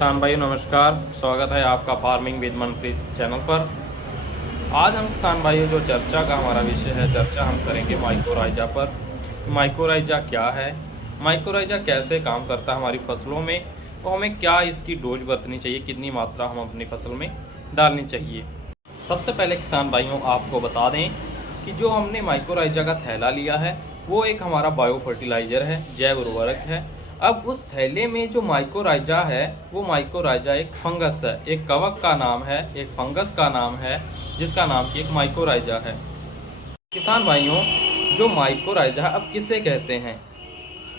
किसान भाइयों नमस्कार, स्वागत है आपका फार्मिंग विद मनप्रीत चैनल पर। आज हम किसान भाइयों जो चर्चा का हमारा विषय है, चर्चा हम करेंगे माइकोराइजा पर। माइकोराइजा क्या है, माइकोराइजा कैसे काम करता है हमारी फसलों में, तो हमें क्या इसकी डोज बरतनी चाहिए, कितनी मात्रा हम अपनी फसल में डालनी चाहिए। सबसे पहले किसान भाइयों आपको बता दें कि जो हमने माइकोराइजा का थैला लिया है वो एक हमारा बायो फर्टिलाइजर है, जैव उर्वरक है। अब उस थैले में जो माइकोराइजा है वो माइकोराइजा एक फंगस है, एक कवक का नाम है, एक फंगस का नाम है, जिसका नाम की एक माइकोराइजा है। किसान भाइयों जो माइकोराइजा है अब किसे कहते हैं,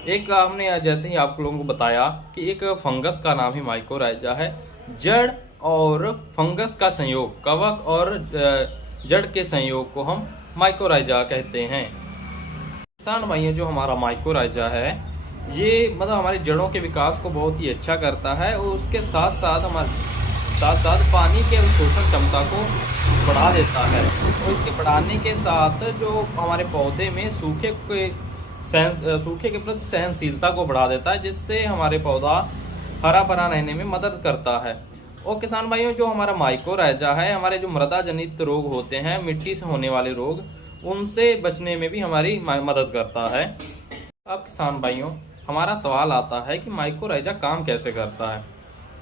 एक हमने जैसे ही आप लोगों को बताया कि एक फंगस का नाम ही माइकोराइजा है। जड़ और फंगस का संयोग, कवक और जड़ के संयोग को हम माइकोराइजा कहते हैं। किसान भाइयों जो हमारा माइकोराइजा है ये मतलब हमारी जड़ों के विकास को बहुत ही अच्छा करता है और उसके साथ साथ पानी के शोषण क्षमता को बढ़ा देता है। और इसके बढ़ाने के साथ जो हमारे पौधे में सूखे के प्रति सहनशीलता को बढ़ा देता है, जिससे हमारे पौधा हरा भरा रहने में मदद करता है। और किसान भाइयों जो हमारा माइकोराइजा है हमारे जो मृदा जनित रोग होते हैं, मिट्टी से होने वाले रोग, उनसे बचने में भी हमारी मदद करता है। अब किसान भाइयों हमारा सवाल आता है कि माइकोराइजा काम कैसे करता है।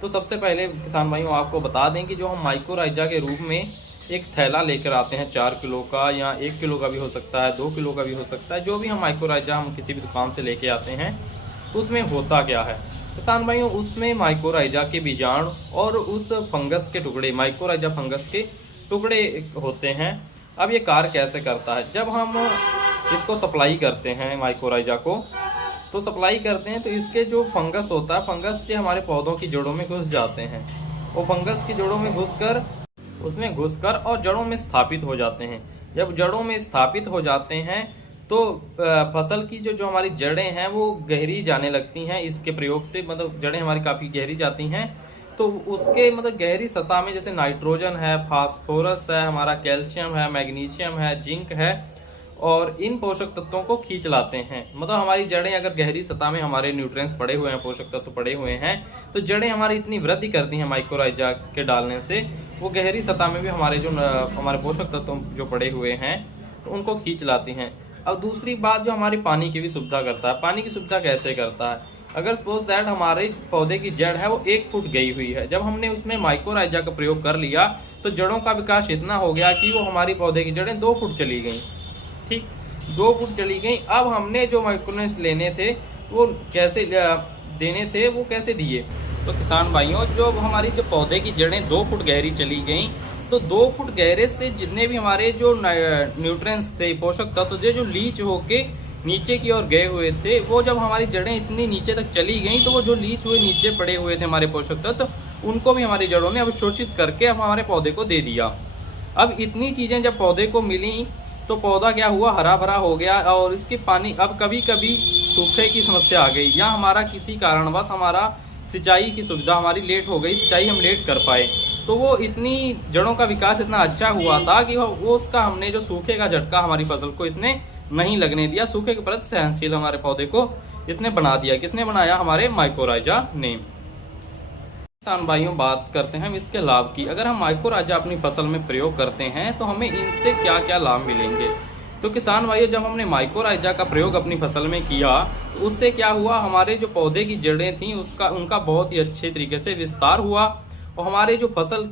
तो सबसे पहले किसान भाइयों आपको बता दें कि जो हम माइकोराइजा के रूप में एक थैला लेकर आते हैं 4 किलो का या 1 किलो का भी हो सकता है, 2 किलो का भी हो सकता है, जो भी हम माइकोराइजा हम किसी भी दुकान से लेके आते हैं तो उसमें होता क्या है किसान भाइयों, उसमें माइकोराइजा के बीजाणु और उस फंगस के टुकड़े, माइकोराइजा फंगस के टुकड़े होते हैं। अब ये कार्य कैसे करता है, जब हम इसको सप्लाई करते हैं माइकोराइजा को, तो सप्लाई करते हैं तो इसके जो फंगस होता है, फंगस से हमारे पौधों की जड़ों में घुस जाते हैं। वो फंगस की जड़ों में घुसकर और जड़ों में स्थापित हो जाते हैं। जब जड़ों में स्थापित हो जाते हैं तो फसल की जो हमारी जड़ें हैं वो गहरी जाने लगती हैं। इसके प्रयोग से मतलब जड़ें हमारी काफ़ी गहरी जाती हैं, तो उसके मतलब गहरी सतह में जैसे नाइट्रोजन है, फास्फोरस है, हमारा कैल्शियम है, मैग्नीशियम है, जिंक है, और इन पोषक तत्वों को खींच लाते हैं। मतलब हमारी जड़ें अगर गहरी सतह में हमारे न्यूट्रिएंट्स पड़े हुए हैं, पोषक तत्व पड़े हुए हैं, तो जड़ें हमारी इतनी वृद्धि करती हैं माइकोराइजा के डालने से, वो गहरी सतह में भी हमारे पोषक तत्व जो पड़े हुए हैं तो उनको खींच लाती हैं। अब दूसरी बात जो हमारी पानी की भी सुविधा करता है। पानी की सुविधा कैसे करता है, अगर सपोज दैट हमारे पौधे की जड़ है वो 1 फुट गई हुई है, जब हमने उसमें माइकोराइजा का प्रयोग कर लिया तो जड़ों का विकास इतना हो गया कि वो हमारी पौधे की जड़ें 2 फुट चली गई। ठीक, 2 फुट चली गई। अब हमने जो माइक्रोन्यूट्रिएंट्स लेने थे वो कैसे देने थे, वो कैसे दिए। तो किसान भाइयों जो हमारी जो पौधे की जड़ें 2 फुट गहरी चली गई, तो 2 फुट गहरे से जितने भी हमारे जो न्यूट्रिएंट्स थे, पोषक तत्व जो लीच होके नीचे की ओर गए हुए थे, वो जब हमारी जड़ें इतनी नीचे तक चली गई तो वो जो लीच हुए नीचे पड़े हुए थे हमारे पोषक तत्व, उनको भी हमारी जड़ों ने अवशोषित करके अब हमारे पौधे को दे दिया। अब इतनी चीजें जब पौधे को मिली तो पौधा क्या हुआ, हरा भरा हो गया। और इसके पानी, अब कभी कभी सूखे की समस्या आ गई या हमारा किसी कारणवश हमारा सिंचाई की सुविधा हमारी लेट हो गई, सिंचाई हम लेट कर पाए, तो वो इतनी जड़ों का विकास इतना अच्छा हुआ था कि वो उसका हमने जो सूखे का झटका हमारी फसल को इसने नहीं लगने दिया। सूखे के प्रति सहनशील हमारे पौधे को इसने बना दिया। किसने बनाया, हमारे माइकोराइजा ने। किसान भाइयों बात करते हैं हम इसके लाभ की। अगर हम माइकोराइजा अपनी फसल में प्रयोग करते हैं तो हमें इनसे क्या क्या लाभ मिलेंगे। तो किसान भाइयों जब हमने माइकोराइजा का प्रयोग अपनी फसल में किया तो उससे क्या हुआ, हमारे जो पौधे की जड़ें थी उनका बहुत ही अच्छे तरीके से विस्तार हुआ और हमारे जो फसल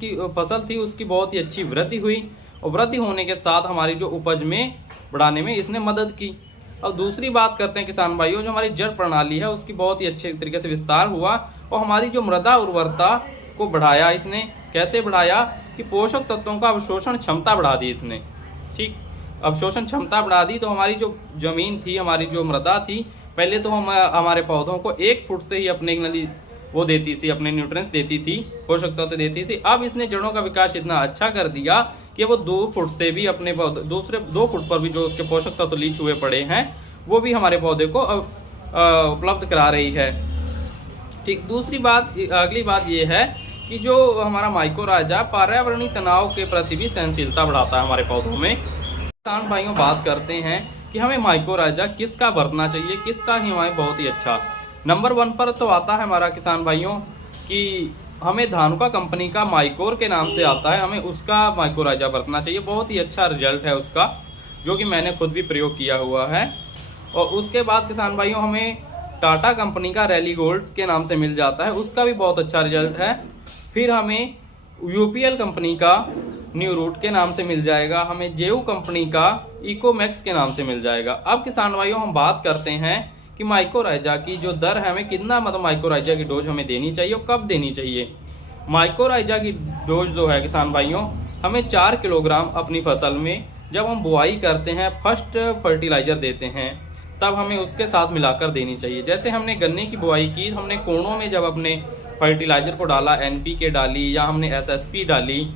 थी उसकी बहुत ही अच्छी वृद्धि हुई। और वृद्धि होने के साथ हमारी जो उपज में बढ़ाने में इसने मदद की। और दूसरी बात करते हैं किसान भाइयों, जो हमारी जड़ प्रणाली है उसकी बहुत ही अच्छे तरीके से विस्तार हुआ और हमारी जो मृदा उर्वरता को बढ़ाया इसने। कैसे बढ़ाया कि पोषक तत्वों का अवशोषण क्षमता बढ़ा दी इसने। ठीक, अवशोषण क्षमता बढ़ा दी तो हमारी जो जमीन थी, हमारी जो मृदा थी, पहले तो हम हमारे पौधों को 1 फुट से ही अपने वो देती थी, अपने न्यूट्रिएंट्स देती थी, पोषक तत्व देती थी। अब इसने जड़ों का विकास इतना अच्छा कर दिया कि वो 2 फुट से भी अपने दूसरे 2 फुट पर भी जो उसके पोषक तत्व लीच हुए पड़े हैं वो भी हमारे पौधे को उपलब्ध करा रही है। ठीक, दूसरी बात, अगली बात ये है कि जो हमारा माइकोराइजा पर्यावरणीय तनाव के प्रति भी सहनशीलता बढ़ाता है हमारे पौधों में। किसान भाइयों बात करते हैं कि हमें माइकोराइजा किसका बरतना चाहिए, किसका ही हमारे बहुत ही अच्छा। नंबर 1 पर तो आता है हमारा किसान भाइयों कि हमें धानुका कंपनी का माइकोर के नाम से आता है, हमें उसका माइकोराइजा बरतना चाहिए। बहुत ही अच्छा रिजल्ट है उसका, जो कि मैंने खुद भी प्रयोग किया हुआ है। और उसके बाद किसान भाइयों हमें टाटा कंपनी का रैली गोल्ड के नाम से मिल जाता है, उसका भी बहुत अच्छा रिजल्ट है। फिर हमें यूपीएल कंपनी का न्यू रूट के नाम से मिल जाएगा, हमें जेयू कंपनी का इकोमैक्स के नाम से मिल जाएगा। अब किसान भाइयों हम बात करते हैं कि माइकोराइजा की जो दर है, हमें कितना मतलब माइकोराइजा की डोज हमें देनी चाहिए और कब देनी चाहिए। माइकोराइजा की डोज जो है किसान भाइयों, हमें 4 किलोग्राम अपनी फसल में जब हम बुआई करते हैं, फर्स्ट फर्टिलाइजर देते हैं, तब हमें उसके साथ मिलाकर देनी चाहिए। जैसे हमने गन्ने की बुआई की, हमने कोड़ों में जब अपने फर्टिलाइजर को डाला, एनपीके डाली या हमने एसएसपी डाली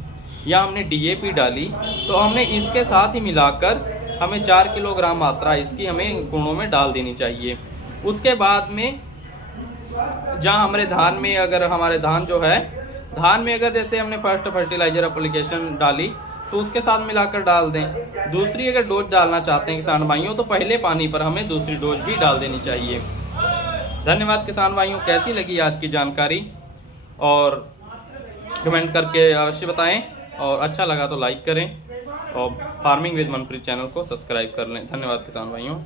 या हमने डीएपी डाली, तो हमने इसके साथ ही मिलाकर हमें 4 किलोग्राम मात्रा इसकी हमें कोड़ों में डाल देनी चाहिए। उसके बाद में जहाँ हमारे धान में, अगर हमारे धान जो है, धान में अगर जैसे हमने फर्स्ट फर्टिलाइजर एप्लीकेशन डाली तो उसके साथ मिलाकर डाल दें। दूसरी अगर डोज डालना चाहते हैं किसान भाइयों, तो पहले पानी पर हमें दूसरी डोज भी डाल देनी चाहिए। धन्यवाद किसान भाइयों। कैसी लगी आज की जानकारी, और कमेंट करके अवश्य बताएं, और अच्छा लगा तो लाइक करें और फार्मिंग विद मनप्रीत चैनल को सब्सक्राइब कर लें। धन्यवाद किसान भाइयों।